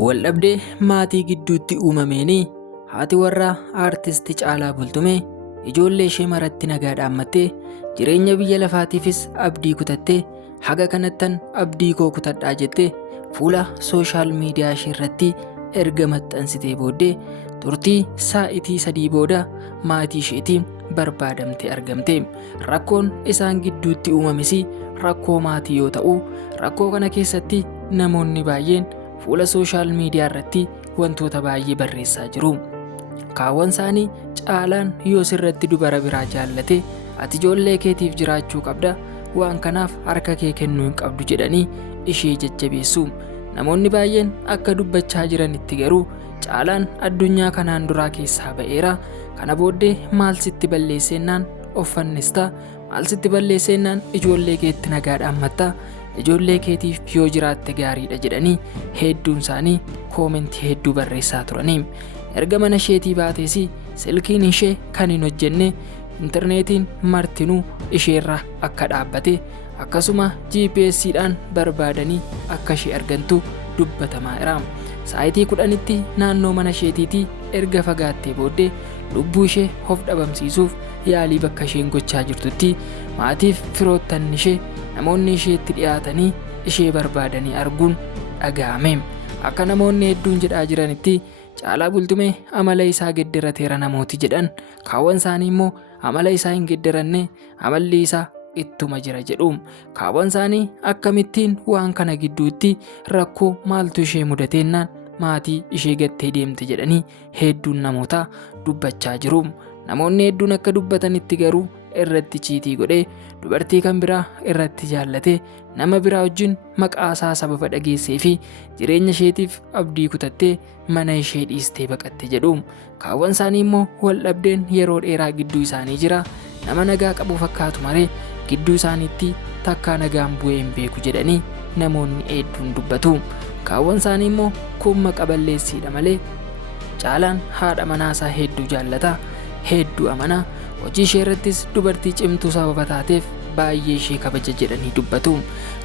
Waldhabdee maatii gidduutti uumameen haati warraa aartistii Caalaa Bultumee ijoollee ishee maratti nagaa dhaammattee jireenya biyya lafaatiifis abdii kutattee haga kanattan abdii koo kutadhaa jettee fuula sooshaal miidiyaa ishee irratti erga maxxansitee booddee turtii saa'itii 3 booda maatii isheetiin barbaadamtee argamte. Rakkoon isaan gidduutti uumames rakkoo maatii yoo ta'u, rakkoo kana keessatti namoonni baay'een fuula sooshaal miidiyaa irratti wantoota baay'ee barreessaa jiru. Kaawwan isaanii Caalaan yoo sirratti dubara biraa jaallate ati ijoollee keetiif jiraachuu qabda, waan kanaaf harka kee kennuu hin qabdu jedhanii ishee jajjabeessu. Namoonni baay'een akka dubbachaa jiranitti garuu Caalaan addunyaa kanaan duraa keessaa ba'eera. Kana booddee maal sitti balleessennaan of fannista, maal sitti balleessennaan ijoollee keetti nagaa dhaammatta, ijoollee keetiif yoo jiraatte gaariidha jedhanii hedduun isaanii koomentii hedduu barreessaa turanii. Erga mana isheetii baatees silkiin ishee kan hin hojjenne, intarneetiin martinuu isheerra akka dhaabbate, akkasuma GPS'dhaan barbaadanii akka ishee argantu dubbatamaa jira. Saayitii 10tti naannoo mana isheetiitii erga fagaattee booddee lubbuu ishee of dhabamsiisuuf yaalii bakka isheen gochaa jirtutti maatiif firoottan ishee namoonni isheetti dhiyaatanii ishee barbaadanii arguun dhaga'ame. Akka namoonni hedduun jedhaa jiranitti Caalaa Bultumee amala isaa geddarateera namooti jedhan, kaawwan isaanii immoo amala isaa hin geddaranne, amalli isaa ittuma jira jedhu. Kaawwan isaanii akkamittiin waan kana gidduutti rakkoo maaltu ishee mudateennaan maatii ishee gattee deemte jedhanii hedduun namoota dubbachaa jiru. Namoonni hedduun akka dubbatanitti garuu irratti ciitii godhee dubartii kan biraa irratti jaallate nama biraa wajjin maqaa isaa sababa dhageessee fi jireenya isheetiif abdii kutattee mana ishee dhiistee baqatte jedhu. Kaawwan isaanii immoo wal dhabdeen yeroo dheeraa gidduu isaanii jira. Nama nagaa qabu fakkaatu malee gidduu isaaniitti takkaa nagaan bu'ee hin beeku jedhanii namoonni hedduun dubbatu. Kaawwan isaanii immoo kun maqa balleessiidha malee Caalaan haadha manaasaa hedduu jaallata, hedduu amana, hojii ishee irrattis dubartii cimtuu sababa taateef baay'ee ishee kabaja jedhanii dubbatu.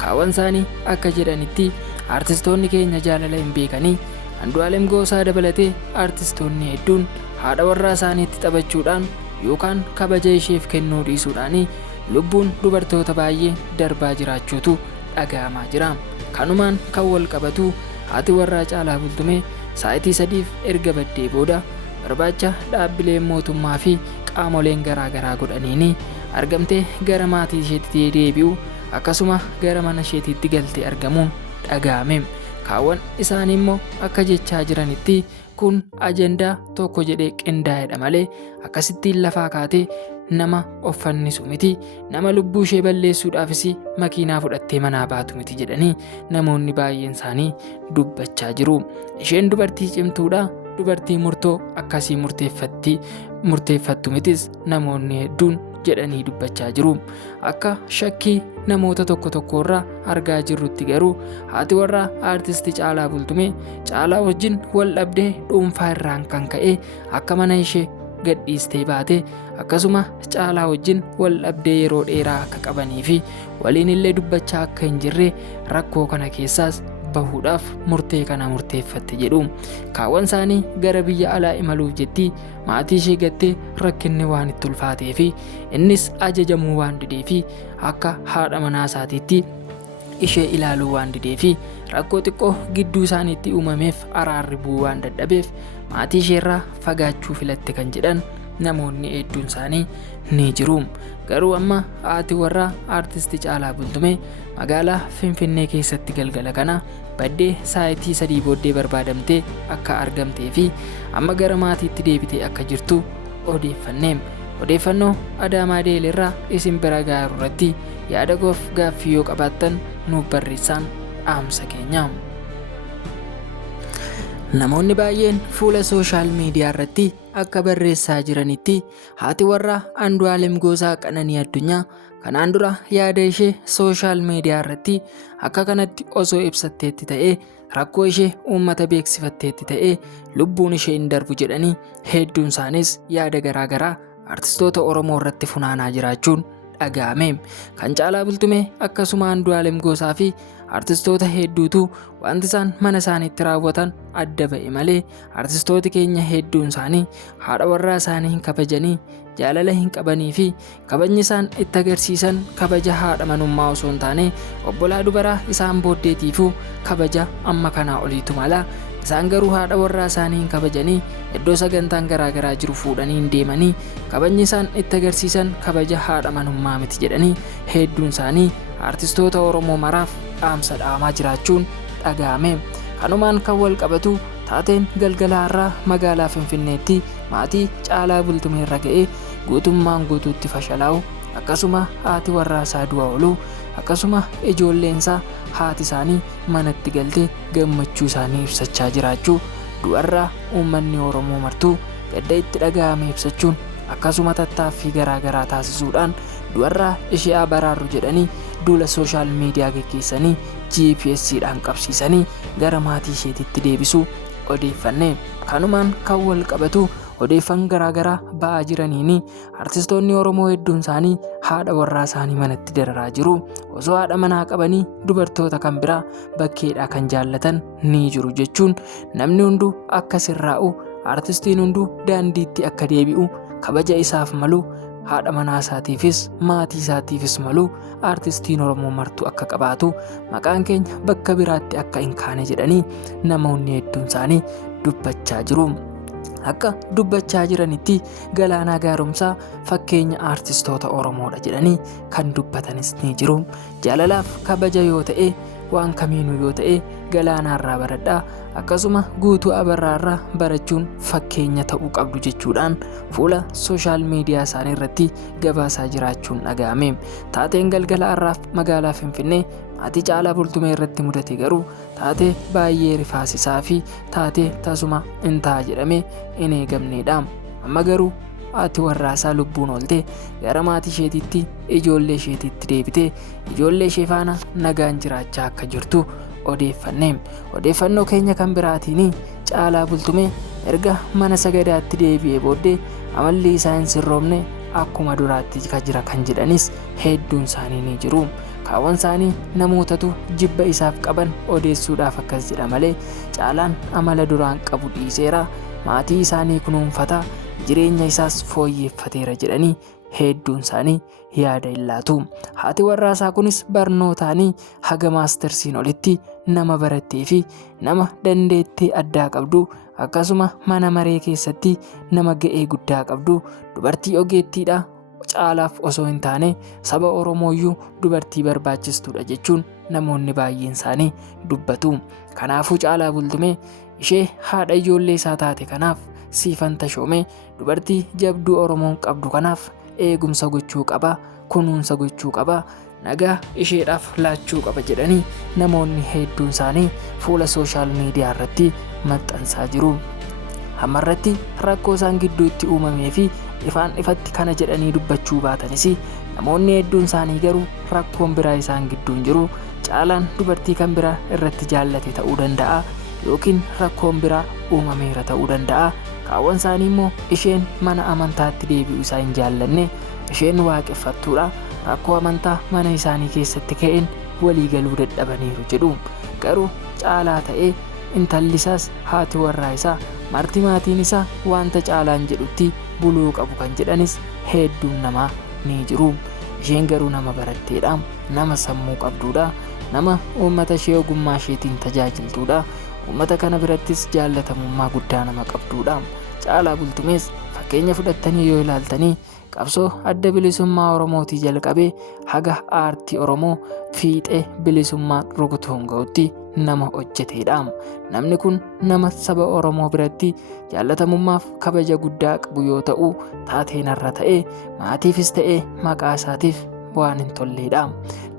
Kaawwan isaanii akka jedhanitti aartistoonni keenya jaalala hin beekanii, Andu'aalem Goosaa dabalatee aartistoonni hedduun haadha warraa isaaniitti taphachuudhaan yookaan kabaja isheef kennuu dhiisuudhaan lubbuun dubartoota baay'ee darbaa jiraachuutu dhaga'amaa jira. Kanumaan kan wal qabatu haati warraa Caalaa Bultumee saayitii 3f erga baddee booda barbaacha dhaabbileen mootummaa fi qaamoleen garaagaraa godhaniini argamtee gara maatii isheetti deebi'u, akkasuma gara mana isheetitti galtee argamuun dhaga'ame. Kaawwan isaanii immoo akka jechaa jiranitti kun ajandaa tokko jedhee qindaa'edha malee akkasittiin lafaa kaatee nama of fannisu miti, nama lubbuu ishee balleessuudhaafis makiinaa fudhattee manaa baatu miti jedhanii namoonni baay'een isaanii dubbachaa jiru. Isheen dubartii cimtuudha, dubartii murtoo akkasii murteeffattu mitis namoonni hedduun jedhanii dubbachaa jiru. Akka shakkii namoota tokko irraa argaa jirrutti garuu haati warraa aartistii Caalaa Bultumee Caalaa wajjin wal dhabdee dhuunfaa irraan kan ka'e akka mana ishee gadhiistee baate, akkasuma Caalaa wajjin wal dhabdee yeroo dheeraa akka qabanii fi waliin illee dubbachaa akka hin jirre rakkoo kana keessaas bahuudhaaf murtee kana murteeffatte jedhu. Kaawwan isaanii gara biyya alaa imaluuf jetti maatii ishee gattee rakkinni waan itti ulfaatee fi innis ajajamuu waan didee fi akka haadha manaa isaatiitti ishee ilaaluu waan didee fi rakkoo xiqqoo gidduu isaaniitti uumameef araarri bu'uu waan dadhabeef maatii isheerraa fagaachuu filatte kan jedhan namoonni hedduun isaanii ni jiru. Garuu amma haati warraa aartistii Caalaa Bultumee magaalaa Finfinnee keessatti galgala kana baddee saayitii 3 booddee barbaadamtee akka argamtee fi amma gara maatiitti deebitee akka jirtu odeeffanne. Odeeffannoo Adaamaa Deeleerraa isin bira gaaru irratti yaada gaaffii yoo qabaattan nuuf barreessaan dhaamsa keenya. Namoonni baay'een fuula sooshaal miidiyaa irratti akka barreessaa jiranitti haati warraa Andu'aalem Goosaa Qananii Addunyaa kanaan dura yaada ishee sooshaal miidiyaa irratti akka kanatti osoo ibsatteetti ta'ee rakkoo ishee uummata beeksifatteetti ta'ee lubbuun ishee hin darbu jedhanii hedduun isaanis yaada garaagaraa aartistoota Oromoo irratti funaanaa jiraachuun dhaga'ame. Kan Caalaa Bultumee akkasuma Andu'aalem Goosaa fi artistoota hedduutu wanti isaan mana isaaniitti raawwatan adda ba'e malee artistooti keenya hedduun isaanii haadha warraa isaanii hin kabajanii jaalala hin qabanii fi kabajni isaan itti agarsiisan kabaja haadha manummaa osoo hin taane obbolaa dubaraa isaan booddeetiifuu kabaja amma kanaa oliitu mala. Isaan garuu haadha warraa isaanii hin kabajanii iddoo sagantaan garaagaraa jiru fuudhanii hin deemanii kabajni isaan itti agarsiisan kabaja haadha manummaa miti jedhanii hedduun isaanii artistoota Oromoo maraaf dhaamsa dhaamaa jiraachuun dhaga'ame. Kanumaan kan wal qabatu taateen galgala har'aa magaalaa Finfinneetti maatii Caalaa Bultumee irra ga'ee guutummaan guutuutti fashalaa'u akkasuma haati warraa isaa du'a ooluu akkasuma ijoolleensaa haati isaanii manatti galtee gammachuu isaanii ibsachaa jiraachuu du'arraa uummanni Oromoo martuu gadda itti dhaga'ame ibsachuun akkasuma tattaaffii garaagaraa taasisuudhaan du'arraa ishee baraarru jedhanii duula sooshaal miidiyaa geggeessanii GPS'dhaan qabsiisanii gara maatii isheetitti deebisuu odeeffanne. Kanumaan kan wal qabatu odeeffannoo garaagaraa ba'aa jiraniini artistoonni Oromoo hedduun isaanii haadha warraa isaanii manatti dararaa jiru. Osoo haadha manaa qabanii dubartoota kan biraa bakkeedhaa kan jaallatan ni jiru jechuun namni hunduu akka sirraa'u artistiin hunduu daandiitti akka deebi'u kabaja isaaf malu haadha manaa isaatiifis maatii isaatiifis malu artistiin Oromoo martuu akka qabaatu maqaan keenya bakka biraatti akka hin kaane jedhanii namoonni hedduun isaanii dubbachaa jiru. Akka dubbachaa jiranitti Galaanaa Gaaromsaa fakkeenya artistoota Oromoodha jedhanii kan dubbatanis ni jiru. Jaalalaaf kabaja yoo ta'e waan kamiinuu yoo ta'e Galaanaarraa baradhaa akkasuma Guutuu Abarraarraa barachuun fakkeenya ta'uu qabdu jechuudhaan fuula sooshaal miidiyaa isaanii irratti gabaasaa jiraachuun dhaga'ame. Taateen galgala har'aaf magaalaa Finfinnee maatii Caalaa Bultumee irratti mudate garuu taatee baay'ee rifaasisaa fi taatee tasuma hin ta'a jedhamee hin eegamnedha. Amma garuu haati warraasaa lubbuun oolte gara maatii isheetitti ijoollee isheetitti deebitee ijoollee ishee faana nagaan jiraachaa akka jirtu odeeffanne. Odeeffannoo keenya kan biraatiin Caalaa Bultumee erga mana sagadaatti deebi'ee booddee amalli isaa hin sirroomne akkuma duraatti jira kan jedhanis hedduun isaanii ni jiru. Kaawwan isaanii namootatu jibba isaaf qaban odeessuudhaaf akkas jedha malee Caalaan amala duraan qabu dhiiseera, maatii isaanii kunuunfata, jireenya isaas fooyyeffateera jedhanii hedduun isaanii yaada illaatu. Haati warraasaa kunis barnootaanii haga maastarsiin olitti nama barattee fi nama dandeettii addaa qabdu akkasuma mana maree keessatti nama ga'ee guddaa qabdu dubartii ogeettiidha. Caalaaf osoo hin taane saba Oromooyyuu dubartii barbaachistuudha jechuun namoonni baay'een isaanii dubbatu. Kanaafuu Caalaa Bultumee ishee haadha ijoollee isaa taate kanaaf siifan tashoomee dubartii jabduu Oromoon qabdu kanaaf eegumsa gochuu qaba, kunuunsa gochuu qaba, nagaa isheedhaaf laachuu qaba jedhanii namoonni hedduun isaanii fuula sooshaal miidiyaa irratti maxxansaa jiru. Ammarratti rakkoo isaan gidduutti uumamee fi ifaan ifatti kana jedhanii dubbachuu baatanis namoonni hedduun isaanii garuu rakkoon biraa isaan gidduun jiru. Caalaan dubartii kan biraa irratti jaallate ta'uu danda'a yookiin rakkoon biraa uumameera ta'uu danda'a. Kaawwan isaanii immoo isheen mana amantaatti deebi'uu isaa hin jaallanne, isheen waaqeffattuudha, rakkoo amantaa mana isaanii keessatti ka'een walii galuu dadhabaniiru jedhu. Garuu Caalaa ta'ee intalli isaas haati warraa isaa marti maatiin isaa wanta Caalaan jedhutti buluu qabu kan jedhanis hedduun namaa ni jiru. Isheen garuu nama baratteedha, nama sammuu qabduudha, nama uummata ishee ogummaa isheetiin tajaajiltuudha, uummata kana birattis jaallatamummaa guddaa nama qabduudha. Caalaa Bultumees fakkeenya fudhattanii yoo ilaaltanii qabsoo adda bilisummaa Oromootii jalqabee haga aartii Oromoo fiixee bilisummaa rukutuun ga'utti nama hojjeteedha. Namni kun nama saba Oromoo biratti jaallatamummaaf kabaja guddaa qabu yoo ta'u, taateen har'a ta'ee maatiifis ta'ee maqaa isaatiif waan hin tolleedha.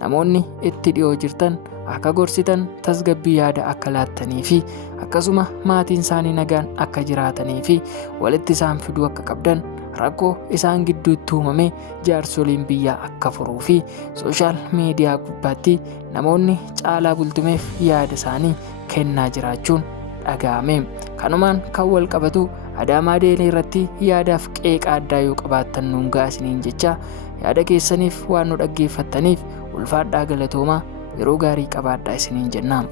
Namoonni itti dhiyoo jirtan akka gorsitan, tasgabbii yaada akka laattanii fi akkasuma maatiin isaanii nagaan akka jiraatanii fi walitti isaan fiduu akka qabdan, rakkoo isaan gidduutti uumame jaarsoliin biyyaa akka furuu fi sooshaal miidiyaa gubbaatti namoonni Caalaa Bultumeef yaada isaanii kennaa jiraachuun dhaga'ame. Kanumaan kan wal qabatu Adaamaa Deelee irratti yaadaaf qeeqa addaa yoo qabaattan nuun gaasiniin jecha yaada keessaniif waan nu dhaggeeffattaniif ulfaadhaa galatoomaa yeroo gaarii qabaadhaa isiniin jenna.